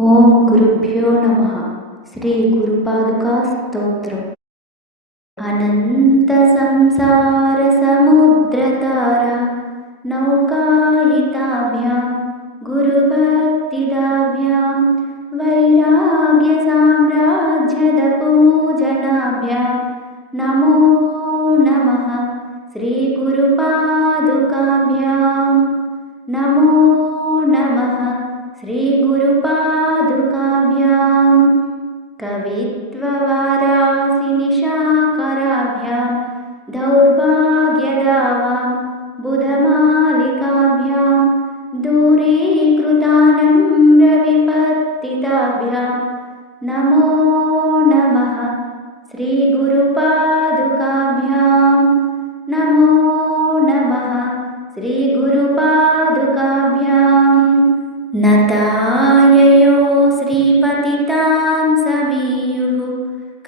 ఓం గురుభ్యో నమః. శ్రీ గురుపాదుకా స్తోత్రం. అనంత సంసార సముద్రతార నౌకాయితాభ్యాం గురుభక్తిదాభ్యాం వైరాగ్య సామ్రాజ్యద పూజనాభ్యాం నమో నమః. శ్రీ గురుపాదుకాభ్యాం నమో నమః. శ్రీ గురుపాదుకాభ్యాం కవిత్వవారాసిని శాకరాభ్యాం దౌర్భాగ్యదావా బుధమాలికాభ్యాం దూరీకృతానమ్ర విపత్తితాభ్యాం నమో నమః. శ్రీ గురుపాదుకాభ్యాం నమో నమః. శ్రీ గురుపాదుకాభ్యాం నతాయయో శ్రీపతితాం సమీయుః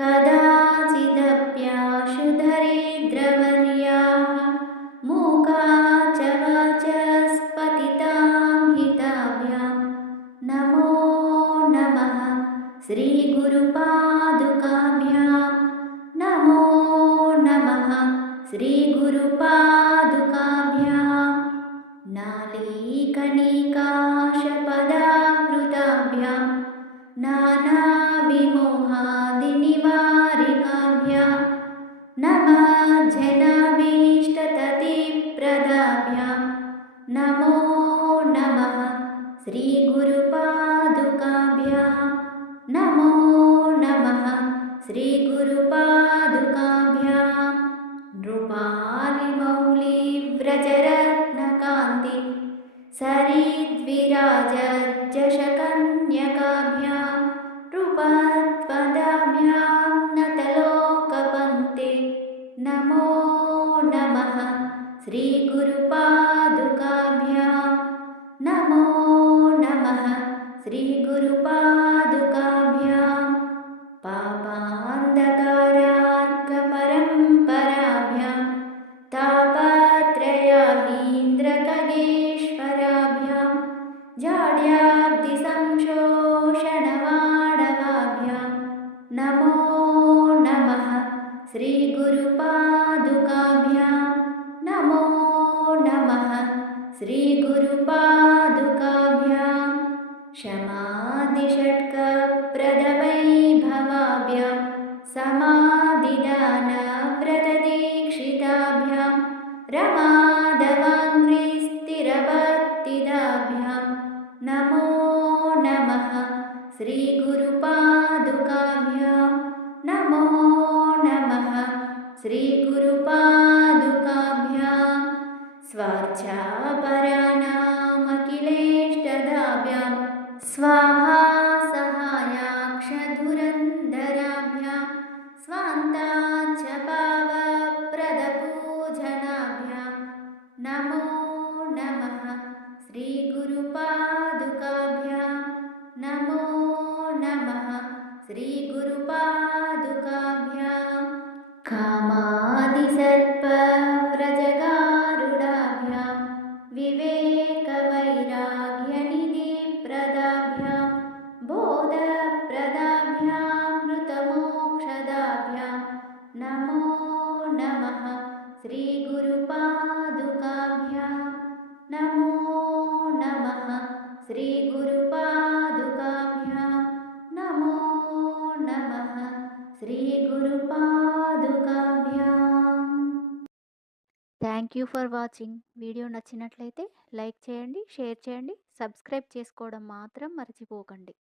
కదాచిదప్యాశు దరిద్రవర్యాః మూకా చ వాచస్పతితాం హితాభ్యాం నమో నమః. శ్రీ గురుపాదుకాభ్యాం నమో నమః. శ్రీ గురుపాదుకాభ్యాం నాళీకణికాశపదావృతాభ్యాం నానావిమోహాదినివారికాభ్యాం నమజ్జనాభీష్టతతిప్రదాభ్యాం నమో నమః. శ్రీ గురుపాదుకాభ్యాం నమో నమః. శ్రీ గురుపాదుకాభ్యాం నృపాలిమౌళివ్రజరత్నకాంతి సరిద్విరాజజ్జశకన్యకాభ్యాం నృపత్వదాభ్యాం నతలోకపంక్తే నమో నమః. శ్రీ గురుపాదుకాభ్యాం నమో నమః. శ్రీ గురుపాదుకాభ్యాం పాపాంధకారార్కపరంపరాభ్యాం తాపత్రయాహీంద్రఖగేశ్వరాభ్యాం జాడ్యాబ్ధిసంశోషణమాణవాభ్యాం నమో నమః. శ్రీ గురుపాదుకాభ్యాం నమో నమః. శ్రీ గురుపాదుకాభ్యాం శమాదిషట్కప్రదవైభవాభ్యాం సమాధిదానవ్రతదీక్షితాభ్యాం రమాదవాంగ్రీస్థిరభక్తిదాభ్యాం నమో నమః. శ్రీ గురుపాదుకాభ్యాం నమో నమః. శ్రీ గురుపాదుకాభ్యాం స్వార్చాపరానామఖిలేష్టదాభ్యాం స్వాహా సహాయాక్షధురంధరాభ్యాం స్వాంతాచ్చ పావప్రదపూజనాభ్యాం నమో నమః. శ్రీ గురుపాదుకాభ్యాం నమో నమః. శ్రీ గురుపాదుకాభ్యాం కామాదిసర్పవ్రజగారుడాభ్యాం వివేకవైరాగ్యనిధిప్రదాభ్యాం బోధప్రదాభ్యాం మృతమోక్షదాభ్యాం నమో నమః. శ్రీ గురుపాదుకాభ్యాం నమో నమః. శ్రీ గురుపాదుకాభ్యాం నమో నమః. శ్రీ గురుపాదుకాభ్యాం. Thank you for watching. Video నచ్చినట్లయితే లైక్ చేయండి, షేర్ చేయండి, సబ్స్క్రైబ్ చేసుకోవడం మాత్రం మర్చిపోకండి.